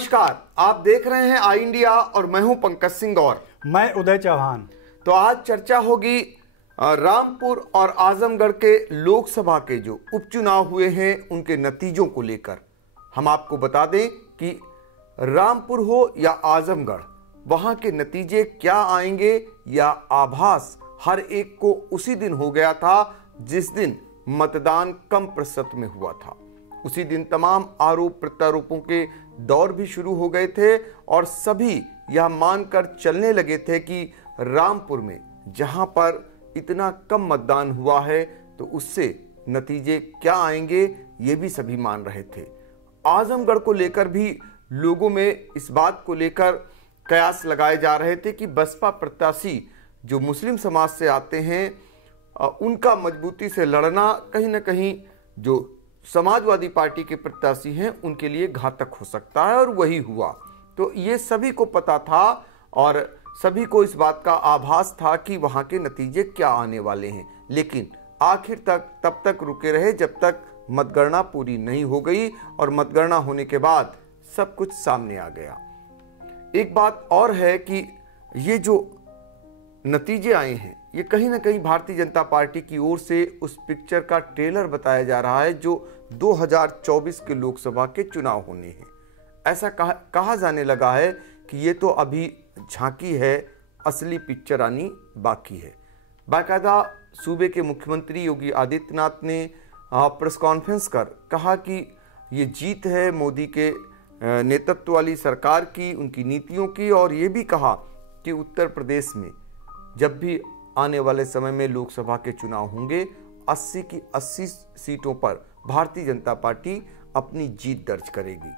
नमस्कार, आप देख रहे हैं आई इंडिया और मैं हूं पंकज सिंह और मैं उदय चौहान। तो आज चर्चा होगी रामपुर और आजमगढ़ के लोकसभा के जो उपचुनाव हुए हैं उनके नतीजों को लेकर। हम आपको बता दें कि रामपुर हो या आजमगढ़, वहां के नतीजे क्या आएंगे या आभास हर एक को उसी दिन हो गया था जिस दिन मतदान कम प्रतिशत में हुआ था। उसी दिन तमाम आरोप प्रत्यारोपों के दौर भी शुरू हो गए थे और सभी यह मानकर चलने लगे थे कि रामपुर में जहां पर इतना कम मतदान हुआ है तो उससे नतीजे क्या आएंगे ये भी सभी मान रहे थे। आजमगढ़ को लेकर भी लोगों में इस बात को लेकर कयास लगाए जा रहे थे कि बसपा प्रत्याशी जो मुस्लिम समाज से आते हैं उनका मजबूती से लड़ना कहीं ना कहीं जो समाजवादी पार्टी के प्रत्याशी हैं उनके लिए घातक हो सकता है, और वही हुआ। तो ये सभी को पता था और सभी को इस बात का आभास था कि वहां के नतीजे क्या आने वाले हैं, लेकिन आखिर तक तब तक रुके रहे जब तक मतगणना पूरी नहीं हो गई, और मतगणना होने के बाद सब कुछ सामने आ गया। एक बात और है कि ये जो नतीजे आए हैं ये कहीं ना कहीं भारतीय जनता पार्टी की ओर से उस पिक्चर का ट्रेलर बताया जा रहा है जो 2024 के लोकसभा के चुनाव होने हैं। ऐसा कहा जाने लगा है कि ये तो अभी झांकी है, असली पिक्चर आनी बाकी है। बाकायदा सूबे के मुख्यमंत्री योगी आदित्यनाथ ने प्रेस कॉन्फ्रेंस कर कहा कि ये जीत है मोदी के नेतृत्व वाली सरकार की, उनकी नीतियों की, और ये भी कहा कि उत्तर प्रदेश में जब भी आने वाले समय में लोकसभा के चुनाव होंगे 80 की 80 सीटों पर भारतीय जनता पार्टी अपनी जीत दर्ज करेगी।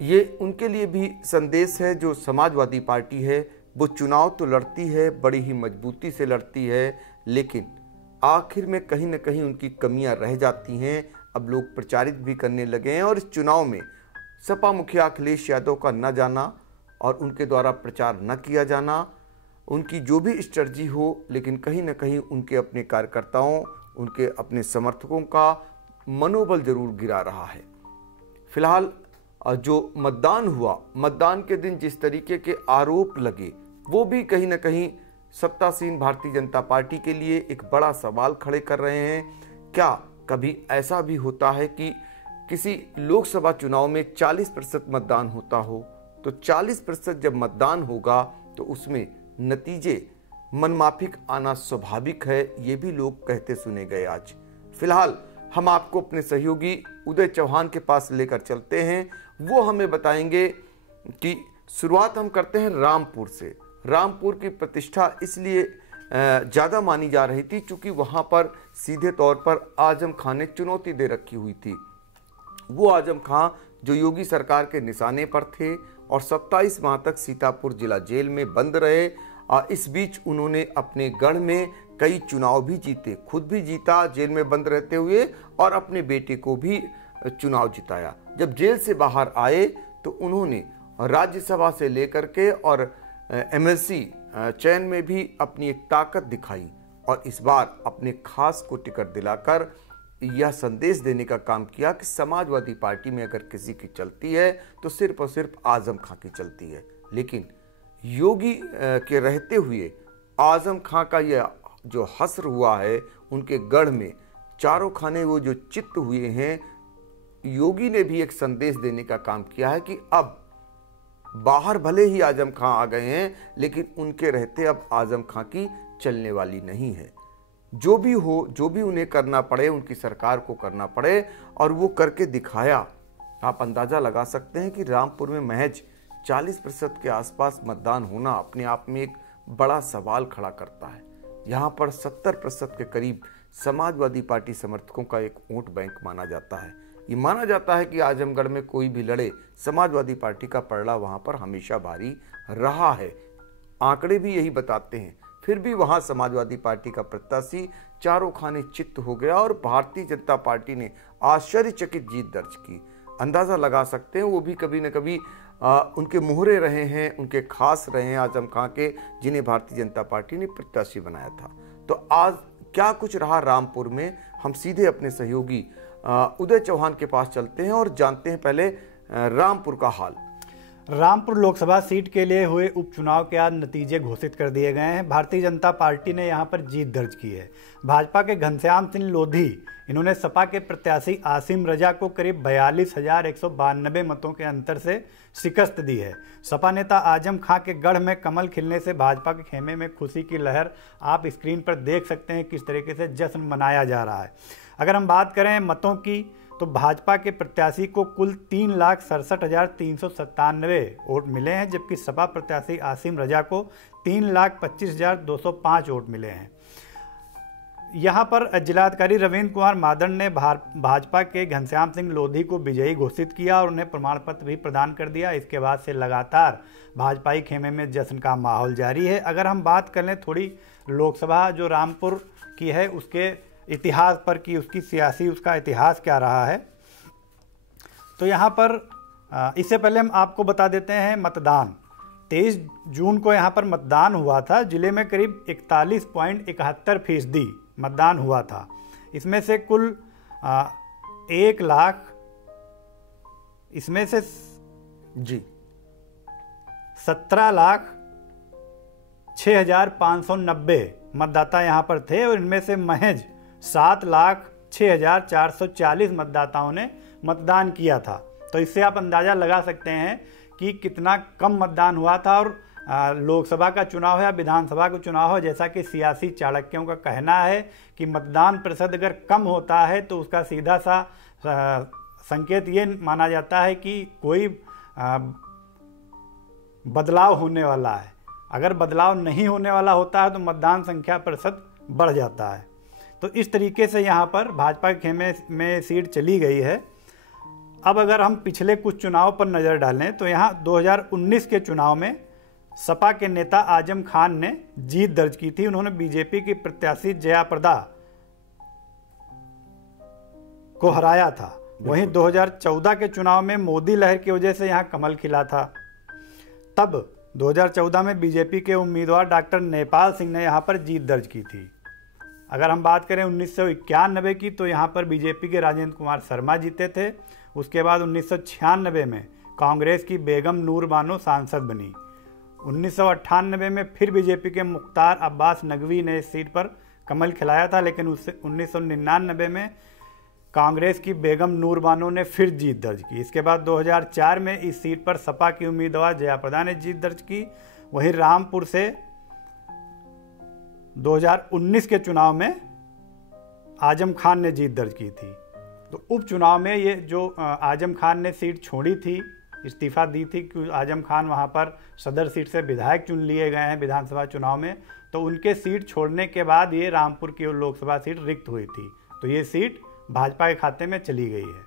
ये उनके लिए भी संदेश है। जो समाजवादी पार्टी है वो चुनाव तो लड़ती है, बड़ी ही मजबूती से लड़ती है, लेकिन आखिर में कहीं ना कहीं उनकी कमियां रह जाती हैं। अब लोग प्रचारित भी करने लगे हैं और इस चुनाव में सपा मुखिया अखिलेश यादव का न जाना और उनके द्वारा प्रचार न किया जाना, उनकी जो भी स्ट्रेटजी हो, लेकिन कहीं ना कहीं उनके अपने कार्यकर्ताओं, उनके अपने समर्थकों का मनोबल जरूर गिरा रहा है। फिलहाल जो मतदान हुआ, मतदान के दिन जिस तरीके के आरोप लगे वो भी कहीं ना कहीं सत्तासीन भारतीय जनता पार्टी के लिए एक बड़ा सवाल खड़े कर रहे हैं। क्या कभी ऐसा भी होता है कि किसी लोकसभा चुनाव में 40% मतदान होता हो, तो 40% जब मतदान होगा तो उसमें नतीजे मनमाफिक आना स्वाभाविक है, ये भी लोग कहते सुने गए। आज फिलहाल हम आपको अपने सहयोगी उदय चौहान के पास लेकर चलते हैं। वो हमें बताएंगे कि शुरुआत हम करते हैं रामपुर से। रामपुर की प्रतिष्ठा इसलिए ज़्यादा मानी जा रही थी क्योंकि वहाँ पर सीधे तौर पर आजम खां ने चुनौती दे रखी हुई थी। वो आजम खां जो योगी सरकार के निशाने पर थे और 27 माह तक सीतापुर जिला जेल में बंद रहे। इस बीच उन्होंने अपने गढ़ में कई चुनाव भी जीते, खुद भी जीता जेल में बंद रहते हुए, और अपने बेटे को भी चुनाव जिताया। जब जेल से बाहर आए तो उन्होंने राज्यसभा से लेकर के और एमएलसी चयन में भी अपनी एक ताकत दिखाई, और इस बार अपने खास को टिकट दिलाकर यह संदेश देने का काम किया कि समाजवादी पार्टी में अगर किसी की चलती है तो सिर्फ और सिर्फ आजम खां की चलती है। लेकिन योगी के रहते हुए आजम खां का यह जो हस्र हुआ है, उनके गढ़ में चारों खाने वो जो चित्त हुए हैं, योगी ने भी एक संदेश देने का काम किया है कि अब बाहर भले ही आजम खां आ गए हैं, लेकिन उनके रहते अब आजम खां की चलने वाली नहीं है। जो भी हो, जो भी उन्हें करना पड़े, उनकी सरकार को करना पड़े, और वो करके दिखाया। आप अंदाजा लगा सकते हैं कि रामपुर में महज 40% के आसपास मतदान होना अपने आप में एक बड़ा सवाल खड़ा करता है। यहाँ पर 70% के करीब समाजवादी पार्टी समर्थकों का एक वोट बैंक माना जाता है। ये माना जाता है कि आजमगढ़ में कोई भी लड़े, समाजवादी पार्टी का पलड़ा वहाँ पर हमेशा भारी रहा है। आंकड़े भी यही बताते हैं। फिर भी वहां समाजवादी पार्टी का प्रत्याशी चारों खाने चित्त हो गया और भारतीय जनता पार्टी ने आश्चर्यचकित जीत दर्ज की। अंदाजा लगा सकते हैं वो भी कभी न कभी उनके मोहरे रहे हैं, उनके खास रहे हैं आजम खां के, जिन्हें भारतीय जनता पार्टी ने प्रत्याशी बनाया था। तो आज क्या कुछ रहा रामपुर में, हम सीधे अपने सहयोगी उदय चौहान के पास चलते हैं और जानते हैं पहले रामपुर का हाल। रामपुर लोकसभा सीट के लिए हुए उपचुनाव के आज नतीजे घोषित कर दिए गए हैं। भारतीय जनता पार्टी ने यहां पर जीत दर्ज की है। भाजपा के घनश्याम सिंह लोधी, इन्होंने सपा के प्रत्याशी आसिम रजा को करीब 42,192 मतों के अंतर से शिकस्त दी है। सपा नेता आजम खां के गढ़ में कमल खिलने से भाजपा के खेमे में खुशी की लहर आप स्क्रीन पर देख सकते हैं किस तरीके से जश्न मनाया जा रहा है। अगर हम बात करें मतों की, तो भाजपा के प्रत्याशी को कुल 3,67,397 वोट मिले हैं, जबकि सपा प्रत्याशी आसिम रजा को 3,25,205 वोट मिले हैं। यहां पर जिलाधिकारी रविंद्र कुमार मादन ने भाजपा के घनश्याम सिंह लोधी को विजयी घोषित किया और उन्हें प्रमाण पत्र भी प्रदान कर दिया। इसके बाद से लगातार भाजपाई खेमे में जश्न का माहौल जारी है। अगर हम बात कर लें थोड़ी लोकसभा जो रामपुर की है उसके इतिहास पर, कि उसकी सियासी उसका इतिहास क्या रहा है, तो यहाँ पर इससे पहले हम आपको बता देते हैं मतदान 23 जून को यहाँ पर मतदान हुआ था। जिले में करीब 41.71% मतदान हुआ था। इसमें से कुल 1 लाख, इसमें से जी 17,06,590 मतदाता यहाँ पर थे और इनमें से महज 7,06,440 मतदाताओं ने मतदान किया था। तो इससे आप अंदाज़ा लगा सकते हैं कि कितना कम मतदान हुआ था। और लोकसभा का चुनाव है या विधानसभा का चुनाव हो, जैसा कि सियासी चाणक्यों का कहना है कि मतदान प्रतिशत अगर कम होता है तो उसका सीधा सा संकेत ये माना जाता है कि कोई बदलाव होने वाला है। अगर बदलाव नहीं होने वाला होता है तो मतदान संख्या प्रतिशत बढ़ जाता है। तो इस तरीके से यहाँ पर भाजपा के खेमे में सीट चली गई है। अब अगर हम पिछले कुछ चुनाव पर नज़र डालें तो यहाँ 2019 के चुनाव में सपा के नेता आजम खान ने जीत दर्ज की थी। उन्होंने बीजेपी की प्रत्याशी जया प्रदा को हराया था। वहीं 2014 के चुनाव में मोदी लहर की वजह से यहाँ कमल खिला था। तब 2014 में बीजेपी के उम्मीदवार डॉक्टर नेपाल सिंह ने यहाँ पर जीत दर्ज की थी। अगर हम बात करें 1991 की, तो यहाँ पर बीजेपी के राजेंद्र कुमार शर्मा जीते थे। उसके बाद 1996 में कांग्रेस की बेगम नूर बानो सांसद बनी। 1998 में फिर बीजेपी के मुख्तार अब्बास नकवी ने इस सीट पर कमल खिलाया था, लेकिन उससे 1999 में कांग्रेस की बेगम नूर बानो ने फिर जीत दर्ज की। इसके बाद 2004 में इस सीट पर सपा की उम्मीदवार जया प्रदा ने जीत दर्ज की। वहीं रामपुर से 2019 के चुनाव में आजम खान ने जीत दर्ज की थी। तो उपचुनाव में ये जो आजम खान ने सीट छोड़ी थी, इस्तीफा दी थी, क्योंकि आजम खान वहाँ पर सदर सीट से विधायक चुन लिए गए हैं विधानसभा चुनाव में, तो उनके सीट छोड़ने के बाद ये रामपुर की लोकसभा सीट रिक्त हुई थी। तो ये सीट भाजपा के खाते में चली गई है।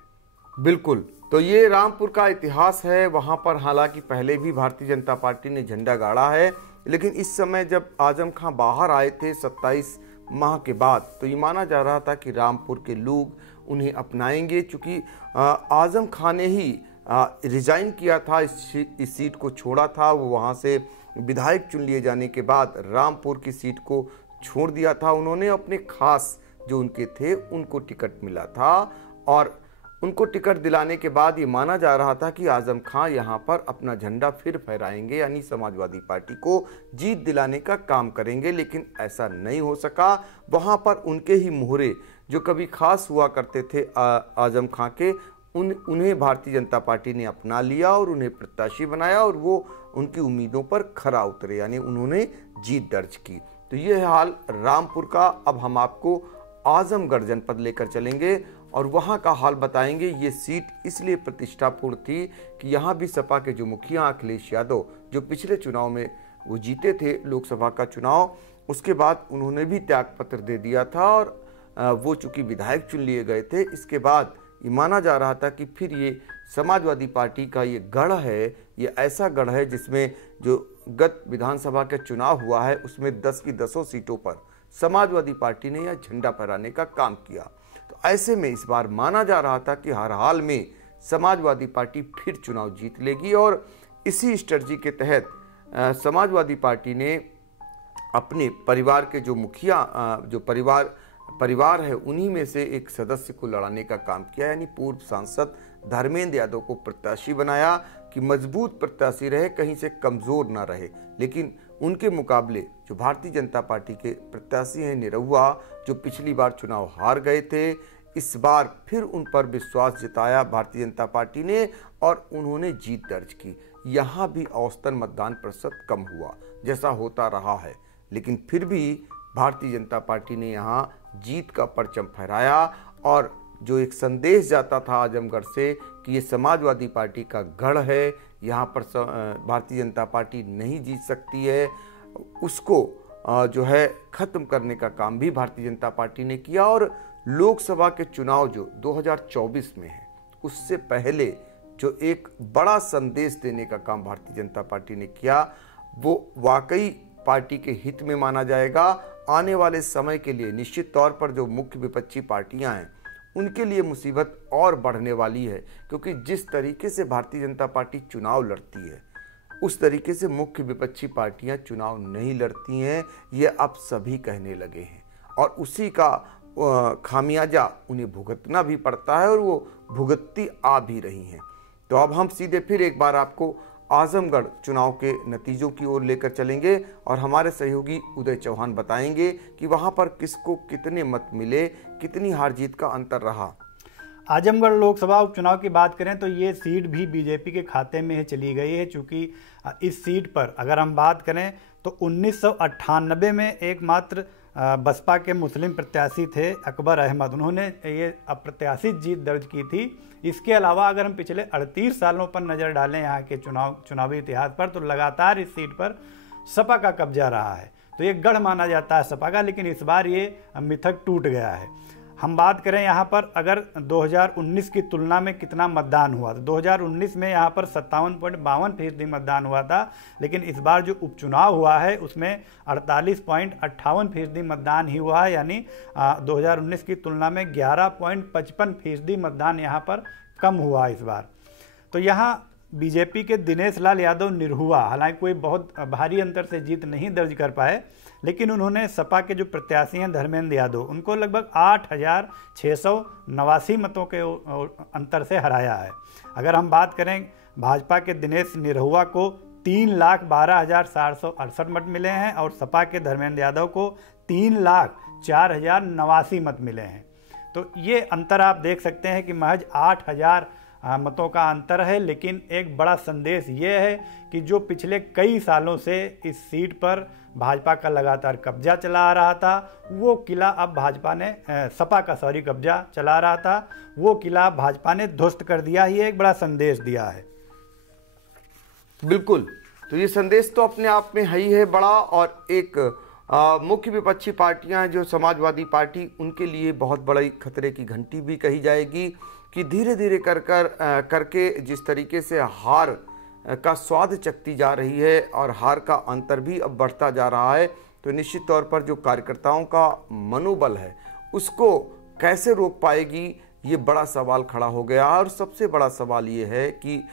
बिल्कुल, तो ये रामपुर का इतिहास है। वहाँ पर हालांकि पहले भी भारतीय जनता पार्टी ने झंडा गाड़ा है, लेकिन इस समय जब आजम खां बाहर आए थे 27 माह के बाद, तो ये माना जा रहा था कि रामपुर के लोग उन्हें अपनाएंगे, क्योंकि आजम खां ने ही रिजाइन किया था, इस सीट को छोड़ा था। वो वहाँ से विधायक चुन लिए जाने के बाद रामपुर की सीट को छोड़ दिया था। उन्होंने अपने खास जो उनके थे उनको टिकट मिला था और उनको टिकट दिलाने के बाद ये माना जा रहा था कि आजम खां यहाँ पर अपना झंडा फिर फहराएंगे, यानी समाजवादी पार्टी को जीत दिलाने का काम करेंगे, लेकिन ऐसा नहीं हो सका। वहाँ पर उनके ही मोहरे जो कभी खास हुआ करते थे आजम खां के, उन्हें भारतीय जनता पार्टी ने अपना लिया और उन्हें प्रत्याशी बनाया और वो उनकी उम्मीदों पर खरा उतरे, यानी उन्होंने जीत दर्ज की। तो ये हाल रामपुर का। अब हम आपको आजमगढ़ जनपद लेकर चलेंगे और वहाँ का हाल बताएंगे। ये सीट इसलिए प्रतिष्ठापूर्ण थी कि यहाँ भी सपा के जो मुखिया अखिलेश यादव, जो पिछले चुनाव में वो जीते थे लोकसभा का चुनाव, उसके बाद उन्होंने भी त्यागपत्र दे दिया था और वो चूंकि विधायक चुन लिए गए थे, इसके बाद ये माना जा रहा था कि फिर ये समाजवादी पार्टी का ये गढ़ है, ये ऐसा गढ़ है जिसमें जो गत विधानसभा का चुनाव हुआ है उसमें 10 की 10 सीटों पर समाजवादी पार्टी ने यह झंडा फहराने का काम किया। तो ऐसे में इस बार माना जा रहा था कि हर हाल में समाजवादी पार्टी फिर चुनाव जीत लेगी और इसी स्ट्रेटजी के तहत समाजवादी पार्टी ने अपने परिवार के जो मुखिया जो परिवार है उन्हीं में से एक सदस्य को लड़ाने का काम किया, यानी पूर्व सांसद धर्मेंद्र यादव को प्रत्याशी बनाया कि मजबूत प्रत्याशी रहे, कहीं से कमजोर ना रहे। लेकिन उनके मुकाबले जो भारतीय जनता पार्टी के प्रत्याशी हैं निरहुआ, जो पिछली बार चुनाव हार गए थे, इस बार फिर उन पर विश्वास जताया भारतीय जनता पार्टी ने और उन्होंने जीत दर्ज की। यहाँ भी औसतन मतदान प्रतिशत कम हुआ, जैसा होता रहा है, लेकिन फिर भी भारतीय जनता पार्टी ने यहाँ जीत का परचम फहराया। और जो एक संदेश जाता था आजमगढ़ से कि ये समाजवादी पार्टी का गढ़ है, यहाँ पर भारतीय जनता पार्टी नहीं जीत सकती है, उसको जो है ख़त्म करने का काम भी भारतीय जनता पार्टी ने किया। और लोकसभा के चुनाव जो 2024 में है, उससे पहले जो एक बड़ा संदेश देने का काम भारतीय जनता पार्टी ने किया, वो वाकई पार्टी के हित में माना जाएगा। आने वाले समय के लिए निश्चित तौर पर जो मुख्य विपक्षी पार्टियां हैं, उनके लिए मुसीबत और बढ़ने वाली है, क्योंकि जिस तरीके से भारतीय जनता पार्टी चुनाव लड़ती है, उस तरीके से मुख्य विपक्षी पार्टियां चुनाव नहीं लड़ती हैं, ये अब सभी कहने लगे हैं। और उसी का खामियाजा उन्हें भुगतना भी पड़ता है और वो भुगतती आ भी रही हैं। तो अब हम सीधे फिर एक बार आपको आजमगढ़ चुनाव के नतीजों की ओर लेकर चलेंगे और हमारे सहयोगी उदय चौहान बताएंगे कि वहां पर किसको कितने मत मिले, कितनी हार जीत का अंतर रहा। आजमगढ़ लोकसभा उपचुनाव की बात करें तो ये सीट भी बीजेपी के खाते में चली गई है, चूँकि इस सीट पर अगर हम बात करें तो 1998 में एकमात्र बसपा के मुस्लिम प्रत्याशी थे अकबर अहमद, उन्होंने ये अप्रत्याशित जीत दर्ज की थी। इसके अलावा अगर हम पिछले 38 सालों पर नज़र डालें यहाँ के चुनावी इतिहास पर, तो लगातार इस सीट पर सपा का कब्जा रहा है। तो ये गढ़ माना जाता है सपा का, लेकिन इस बार ये मिथक टूट गया है। हम बात करें यहाँ पर अगर 2019 की तुलना में कितना मतदान हुआ, तो 2019 में यहाँ पर 57.52% मतदान हुआ था, लेकिन इस बार जो उपचुनाव हुआ है उसमें 48.58% मतदान ही हुआ है, यानी 2019 की तुलना में 11.55% मतदान यहाँ पर कम हुआ इस बार। तो यहाँ बीजेपी के दिनेश लाल यादव निरहुआ हालांकि कोई बहुत भारी अंतर से जीत नहीं दर्ज कर पाए, लेकिन उन्होंने सपा के जो प्रत्याशी हैं धर्मेंद्र यादव, उनको लगभग 8,689 मतों के अंतर से हराया है। अगर हम बात करें भाजपा के दिनेश निरहुआ को 3,12,468 मत मिले हैं और सपा के धर्मेंद्र यादव को 3,04,089 मत मिले हैं। तो ये अंतर आप देख सकते हैं कि महज 8,000 मतों का अंतर है, लेकिन एक बड़ा संदेश ये है कि जो पिछले कई सालों से इस सीट पर भाजपा का लगातार कब्जा चला आ रहा था, वो किला अब भाजपा ने सपा का कब्जा चला रहा था, वो किला भाजपा ने ध्वस्त कर दिया। ये एक बड़ा संदेश दिया है। बिल्कुल, तो ये संदेश तो अपने आप में है ही है बड़ा। और एक मुख्य विपक्षी पार्टियां जो समाजवादी पार्टी, उनके लिए बहुत बड़ी खतरे की घंटी भी कही जाएगी कि धीरे धीरे करके जिस तरीके से हार का स्वाद चखती जा रही है और हार का अंतर भी अब बढ़ता जा रहा है, तो निश्चित तौर पर जो कार्यकर्ताओं का मनोबल है उसको कैसे रोक पाएगी, ये बड़ा सवाल खड़ा हो गया। और सबसे बड़ा सवाल ये है कि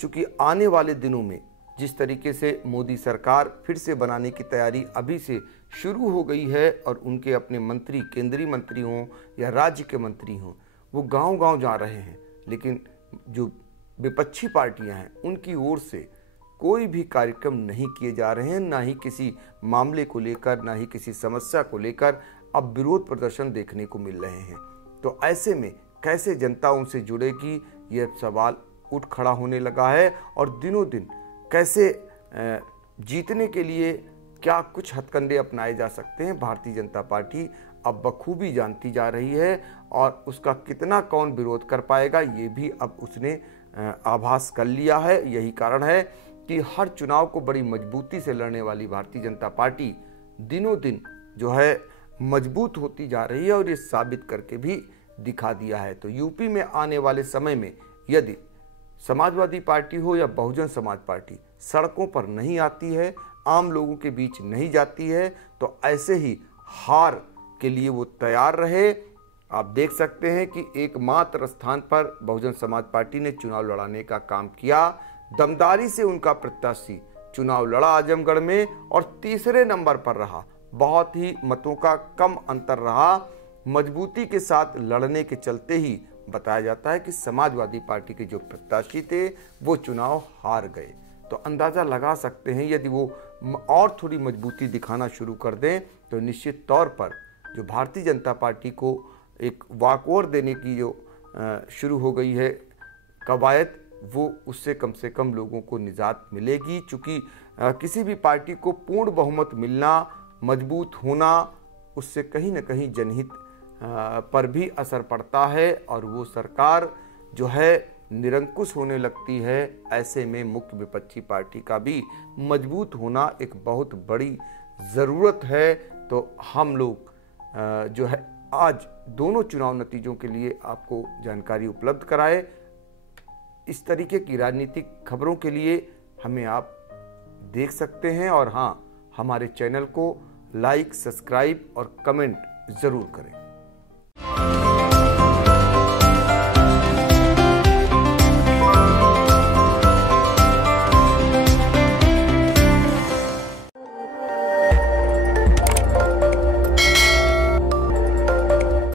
चूँकि आने वाले दिनों में जिस तरीके से मोदी सरकार फिर से बनाने की तैयारी अभी से शुरू हो गई है और उनके अपने मंत्री, केंद्रीय मंत्री हों या राज्य के मंत्री हों, वो गांव-गांव जा रहे हैं, लेकिन जो विपक्षी पार्टियां हैं उनकी ओर से कोई भी कार्यक्रम नहीं किए जा रहे हैं, ना ही किसी मामले को लेकर, ना ही किसी समस्या को लेकर अब विरोध प्रदर्शन देखने को मिल रहे हैं। तो ऐसे में कैसे जनता उनसे जुड़ेगी, यह सवाल उठ खड़ा होने लगा है। और दिनों दिन कैसे जीतने के लिए क्या कुछ हथकंडे अपनाए जा सकते हैं, भारतीय जनता पार्टी अब बखूबी जानती जा रही है। और उसका कितना कौन विरोध कर पाएगा, ये भी अब उसने आभास कर लिया है। यही कारण है कि हर चुनाव को बड़ी मजबूती से लड़ने वाली भारतीय जनता पार्टी दिनों दिन जो है मजबूत होती जा रही है और ये साबित करके भी दिखा दिया है। तो यूपी में आने वाले समय में यदि समाजवादी पार्टी हो या बहुजन समाज पार्टी सड़कों पर नहीं आती है, आम लोगों के बीच नहीं जाती है, तो ऐसे ही हार के लिए वो तैयार रहे। आप देख सकते हैं कि एकमात्र स्थान पर बहुजन समाज पार्टी ने चुनाव लड़ाने का काम किया, दमदारी से उनका प्रत्याशी चुनाव लड़ा आजमगढ़ में और तीसरे नंबर पर रहा। बहुत ही मतों का कम अंतर रहा, मजबूती के साथ लड़ने के चलते ही बताया जाता है कि समाजवादी पार्टी के जो प्रत्याशी थे वो चुनाव हार गए। तो अंदाज़ा लगा सकते हैं यदि वो और थोड़ी मजबूती दिखाना शुरू कर दें तो निश्चित तौर पर जो भारतीय जनता पार्टी को एक वॉकओवर देने की जो शुरू हो गई है कवायद, वो उससे कम से कम लोगों को निजात मिलेगी। चूँकि किसी भी पार्टी को पूर्ण बहुमत मिलना, मजबूत होना, उससे कहीं ना कहीं जनहित पर भी असर पड़ता है और वो सरकार जो है निरंकुश होने लगती है। ऐसे में मुख्य विपक्षी पार्टी का भी मजबूत होना एक बहुत बड़ी ज़रूरत है। तो हम लोग जो है आज दोनों चुनाव नतीजों के लिए आपको जानकारी उपलब्ध कराए। इस तरीके की राजनीतिक खबरों के लिए हमें आप देख सकते हैं और हाँ, हमारे चैनल को लाइक, सब्सक्राइब और कमेंट ज़रूर करें।